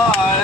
Bye.